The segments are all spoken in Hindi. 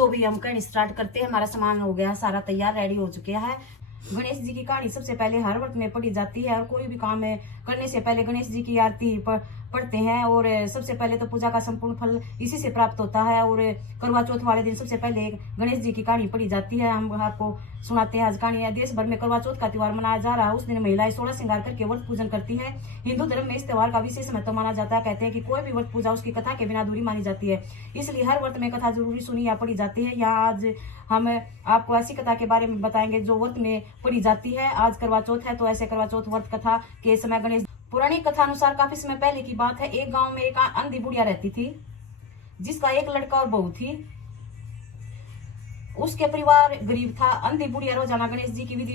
तो भी हम कहानी स्टार्ट करते हैं। हमारा सामान हो गया सारा तैयार, रेडी हो चुका है। गणेश जी की कहानी सबसे पहले हर व्रत में पढ़ी जाती है और कोई भी काम करने से पहले गणेश जी की आरती पढ़ते हैं और सबसे पहले तो पूजा का संपूर्ण फल इसी से प्राप्त होता है। और करवा चौथ वाले दिन सबसे पहले गणेश जी की कहानी पढ़ी जाती है। हम आपको सुनाते हैं आज कहानी। देश भर में करवा चौथ का त्योहार मनाया जा रहा है। उस दिन महिलाएं 16 श्रृंगार करके व्रत पूजन करती है। हिंदू धर्म में इस त्योहार का विशेष महत्व माना जाता है। कहते हैं कि कोई भी व्रत पूजा उसकी कथा के बिना अधूरी मानी जाती है, इसलिए हर व्रत में कथा जरूरी सुनी या पढ़ी जाती है। यहाँ आज हम आपको ऐसी कथा के बारे में बताएंगे जो व्रत में पढ़ी जाती है। आज करवा चौथ है तो ऐसे करवा चौथ व्रत कथा के समय गणेश पौराणिक कथा अनुसार काफी समय पहले की बात है। एक गांव में एक अंधी बुढ़िया रहती थी जिसका एक लड़का और बहू थी। उसके परिवार गरीब था। अंधी बुढ़िया रोजाना गणेश जी की विधि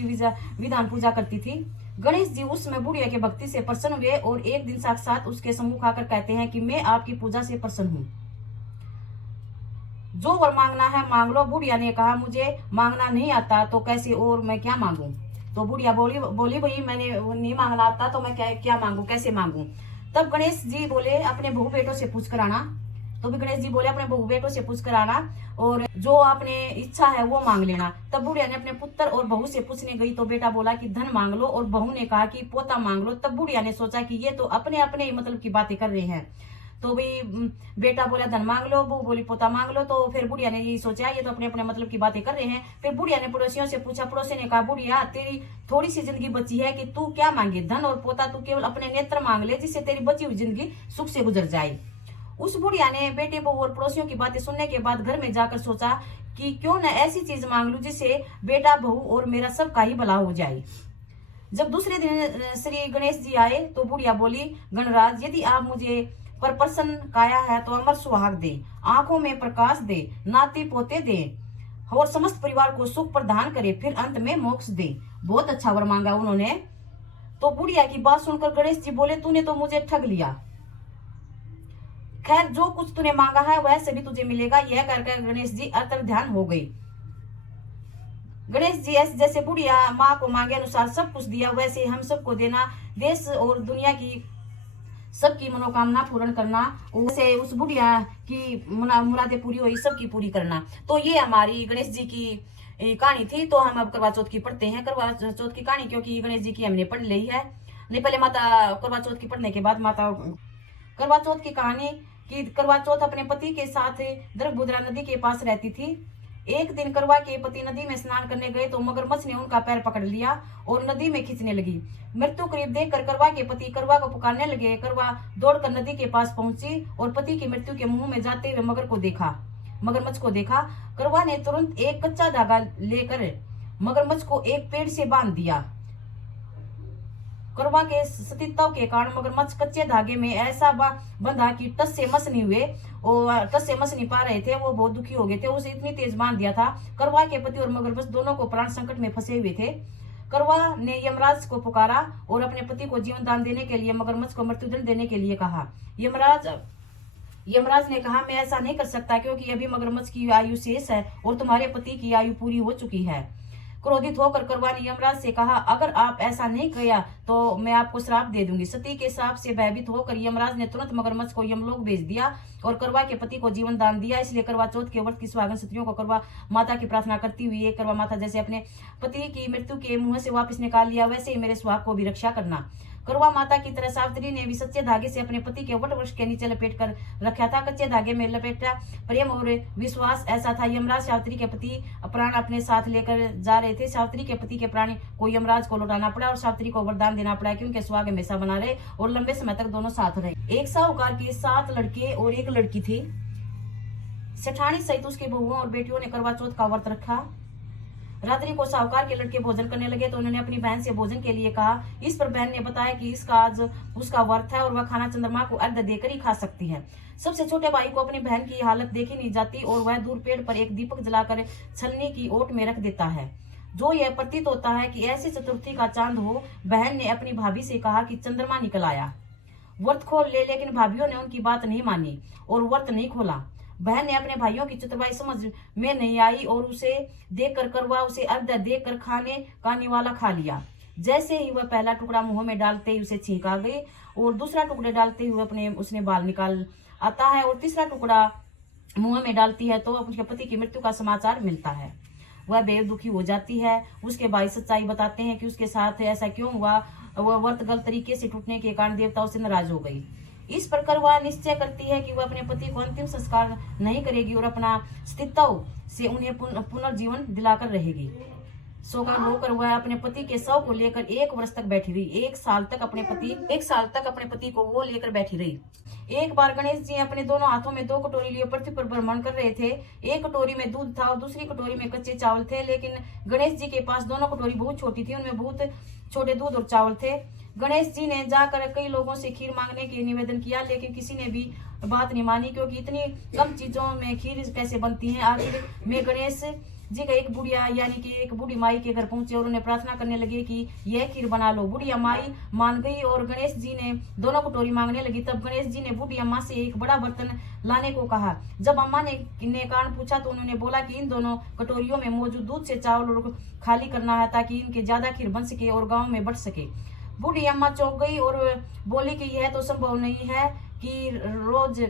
विधान पूजा करती थी। गणेश जी उसमें बुढ़िया के भक्ति से प्रसन्न हुए और एक दिन साक्षात उसके सम्मुख आकर कहते हैं कि मैं आपकी पूजा से प्रसन्न हूँ, जो वर मांगना है मांग लो। बुढ़िया ने कहा मुझे मांगना नहीं आता तो कैसे और मैं क्या मांगू। तो बुढ़िया बोली भाई मैंने नहीं मांगना आता तो मैं क्या मांगू, कैसे मांगू। तब गणेश जी बोले अपने बहू बेटों से पूछ कर आना। तो भी गणेश जी बोले अपने बहू बेटों से पूछ कर आना और जो आपने इच्छा है वो मांग लेना। तब बुढ़िया ने अपने पुत्र और बहू से पूछने गई तो बेटा बोला कि धन मांग लो और बहू ने कहा कि पोता मांग लो। तब बुढ़िया ने सोचा कि ये तो अपने अपने मतलब की बातें कर रहे हैं। तो भाई बेटा बोला धन मांग लो, बहू बोली पोता मांग लो। तो फिर बुढ़िया ने यही सोचा ये तो अपने अपने मतलब की बातें कर रहे हैं। फिर बुढ़िया ने पड़ोसियों से पूछा। पड़ोसी ने कहा बुढ़िया तेरी थोड़ी सी जिंदगी बची है कि तू क्या मांगे, धन और पोता तू केवल अपने नेत्र मांग ले जिससे तेरी बची हुई जिंदगी सुख से गुजर जाए। उस बुढ़िया ने बेटे बहू और पड़ोसियों की बातें सुनने के बाद घर में जाकर सोचा कि क्यों न ऐसी चीज मांग लूं जिससे बेटा बहू और मेरा सबका ही भला हो जाए। जब दूसरे दिन श्री गणेश जी आए तो बुढ़िया बोली गणराज यदि आप मुझे पर प्रसन्न काया है तो अमर सुहाग दे, आंखों में प्रकाश दे, नाती पोते दे और समस्त परिवार को सुख प्रदान करे, फिर अंत में मोक्ष दे। बहुत अच्छा वर मांगा उन्होंने। तो बुढ़िया की बात सुनकर गणेश जी बोले तूने तो मुझे ठग लिया, खैर जो कुछ तूने मांगा है वह सभी तुझे मिलेगा। यह करके गणेश जी अंतर्ध्यान हो गई। गणेश जी जैसे बुढ़िया माँ को मांगे अनुसार सब कुछ दिया वैसे हम सबको देना, देश और दुनिया की सबकी मनोकामना पूर्ण करना, उसे उस बुढ़िया की मुरादें पूरी हुई सबकी पूरी करना। तो ये हमारी गणेश जी की कहानी थी। तो हम अब करवा चौथ की पढ़ते हैं। करवा चौथ की कहानी क्योंकि गणेश जी की हमने पढ़ ली है। नहीं पहले माता करवा चौथ की पढ़ने के बाद माता करवा चौथ की कहानी कि करवा चौथ अपने पति के साथ दरबुद्रा नदी के पास रहती थी। एक दिन करवा के पति नदी में स्नान करने गए तो मगरमच्छ ने उनका पैर पकड़ लिया और नदी में खींचने लगी। मृत्यु करीब देखकर करवा के पति करवा को पुकारने लगे। करवा दौड़कर नदी के पास पहुंची और पति की मृत्यु के मुंह में जाते हुए मगरमच्छ को देखा। करवा ने तुरंत एक कच्चा धागा लेकर मगरमच्छ को एक पेड़ से बांध दिया। करवा के सतीत्व के कारण मगरमच्छ कच्चे धागे में ऐसा बंधा कि टस से मस नहीं हुए और टस से मस नहीं पा रहे थे। वो बहुत दुखी हो गए थे। उसे इतनी तेज बांध दिया था। करवा के पति और मगरमच्छ दोनों को प्राण संकट में फंसे हुए थे। करवा ने यमराज को पुकारा और अपने पति को जीवन दान देने के लिए मगरमच्छ को मृत्युदंड देने के लिए कहा। यमराज ने कहा मैं ऐसा नहीं कर सकता क्योंकि अभी मगरमच्छ की आयु शेष है और तुम्हारे पति की आयु पूरी हो चुकी है। क्रोधित होकर करवा ने यमराज से कहा अगर आप ऐसा नहीं किया तो मैं आपको श्राप दे दूंगी। सती के श्राप से भयभीत होकर यमराज ने तुरंत मगरमच्छ को यमलोक भेज दिया और करवा के पति को जीवन दान दिया। इसलिए करवा चौथ के व्रत की सुहागन स्त्रियों को करवा माता की प्रार्थना करती हुई करवा माता जैसे अपने पति की मृत्यु के मुंह से वापस निकाल लिया वैसे ही मेरे सुहाग को भी रक्षा करना। करवा माता की तरह सावित्री ने भी सच्चे धागे से अपने पति के वट वृक्ष के नीचे लपेट कर रखा था। कच्चे धागे में लपेटा प्रेम और विश्वास ऐसा था। यमराज सावित्री के पति प्राण अपने साथ लेकर जा रहे थे। सावित्री के पति के प्राण को यमराज को लौटाना पड़ा और सावित्री को वरदान देना पड़ा कि उनके सुहाग हमेशा बना रहे और लंबे समय तक दोनों साथ रहे। एक साहूकार के 7 लड़के और 1 लड़की थी। सेठानी सहित उसके बहुओं और बेटियों ने करवा चौथ का व्रत रखा। रात्रि को साहूकार के लड़के भोजन करने लगे तो उन्होंने अपनी बहन से भोजन के लिए कहा। इस पर बहन ने बताया कि इसका आज उसका व्रत है और वह खाना चंद्रमा को अर्घ्य देकर ही खा सकती है। सबसे छोटे भाई को अपनी बहन की हालत देखी नहीं जाती और वह दूर पेड़ पर एक दीपक जलाकर छलनी की ओट में रख देता है। जो यह प्रतीत होता है कि ऐसी चतुर्थी का चांद हो। बहन ने अपनी भाभी से कहा कि चंद्रमा निकल आया, व्रत खोल ले, लेकिन भाभीियों ने उनकी बात नहीं मानी और व्रत नहीं खोला। बहन ने अपने भाइयों की चतुराई समझ में नहीं आई और उसे देखकर करवा उसे अर्घ्य देकर खाने का निवाला खा लिया। जैसे ही वह पहला टुकड़ा मुंह में डालते ही उसे छींक आ गई और दूसरा टुकड़े डालते हुए अपने उसने बाल निकाल आता है और तीसरा टुकड़ा मुंह में डालती है तो उसके पति की मृत्यु का समाचार मिलता है। वह बेहद दुखी हो जाती है। उसके भाई सच्चाई बताते हैं कि उसके साथ ऐसा क्यों हुआ। वह व्रत गलत तरीके से टूटने के कारण देवताओं से नाराज हो गई। इस प्रकार वह निश्चय करती है कि वह अपने पति को अंतिम संस्कार नहीं करेगी और अपना अस्तित्व से उन्हें पुनर्जीवन दिलाकर रहेगी। सोकर होकर वह अपने पति के शव को लेकर 1 वर्ष तक बैठी रही। 1 साल तक अपने पति को वो लेकर बैठी रही। एक बार गणेश जी अपने दोनों हाथों में 2 कटोरी लिए पृथ्वी पर भ्रमण कर रहे थे। एक कटोरी में दूध था और दूसरी कटोरी में कच्चे चावल थे, लेकिन गणेश जी के पास दोनों कटोरी बहुत छोटी थी, उनमें बहुत छोटे दूध और चावल थे। गणेश जी ने जाकर कई लोगों से खीर मांगने के निवेदन किया, लेकिन किसी ने भी बात नहीं मानी, क्योंकि इतनी कम चीजों में खीर कैसे बनती है। आखिर में गणेश जी का एक बुढ़िया यानी कि एक बूढ़ी माई के घर पहुंचे और उन्हें प्रार्थना करने लगे कि यह खीर बना लो। बुढ़िया माई मान गई और गणेश जी ने दोनों कटोरी मांगने लगी। तब गणेश जी ने बूढ़ी अम्मा से एक बड़ा बर्तन लाने को कहा। जब अम्मा ने कारण पूछा तो उन्होंने बोला कि इन दोनों कटोरियों में मौजूद दूध से चावल और खाली करना है, ताकि इनके ज्यादा खीर बन सके और गाँव में बढ़ सके। बूढ़ी अम्मा चौंक गई और बोली कि यह तो संभव नहीं है कि रोज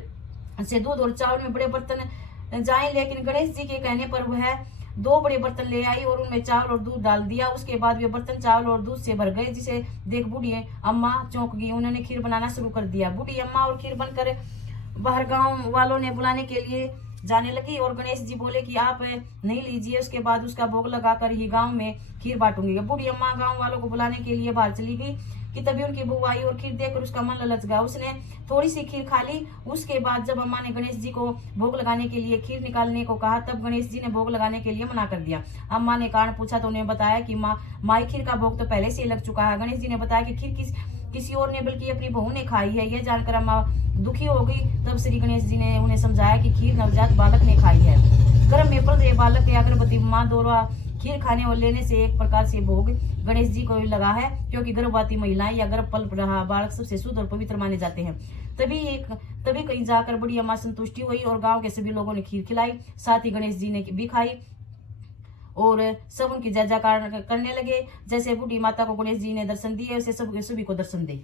से दूध और चावल में बड़े बर्तन जाएं। लेकिन गणेश जी के कहने पर वह 2 बड़े बर्तन ले आई और उनमें चावल और दूध डाल दिया। उसके बाद वे बर्तन चावल और दूध से भर गए, जिसे देख बूढ़ी अम्मा चौंक गई। उन्होंने खीर बनाना शुरू कर दिया। बूढ़ी अम्मा और खीर बनकर बाहर गांव वालों ने बुलाने के लिए जाने लगी और गणेश जी बोले कि आप नहीं लीजिए, उसके बाद उसका भोग लगाकर ही गांव में खीर बांटूंगी। बूढ़ी अम्मा गांव वालों को बुलाने के लिए बाहर चली गई कि तभी उनकी बहू आई और खीर देखकर उसका मन ललच गया। उसने थोड़ी सी खीर खा ली। उसके बाद जब अम्मा ने गणेश जी को भोग लगाने के लिए खीर निकालने को कहा, तब गणेश जी ने भोग लगाने के लिए मना कर दिया। अम्मा ने कारण पूछा तो उन्हें बताया कि माई खीर का भोग तो पहले से लग चुका है। गणेश जी ने बताया कि खीर किसी और ने बल्कि अपनी बहू ने खाई है। यह जानकर अम्मा दुखी हो गई। तब श्री गणेश जी ने उन्हें समझाया कि खीर नवजात बालक ने खाई है। गर्भ में पल रहे बालक के अगरबत्ती माँ द्वारा खीर खाने और लेने से एक प्रकार से भोग गणेश जी को लगा है, क्योंकि गर्भवती महिलाएं या गर्भ पल रहा बालक सबसे शुद्ध और पवित्र माने जाते हैं। तभी कहीं जाकर बड़ी अम्मा संतुष्टि हुई और गांव के सभी लोगों ने खीर खिलाई। साथ ही गणेश जी ने भी खाई और सब उनकी जय जयकार करने लगे। जैसे बूढ़ी माता को गणेश जी ने दर्शन दिए, वैसे सभी को दर्शन दे।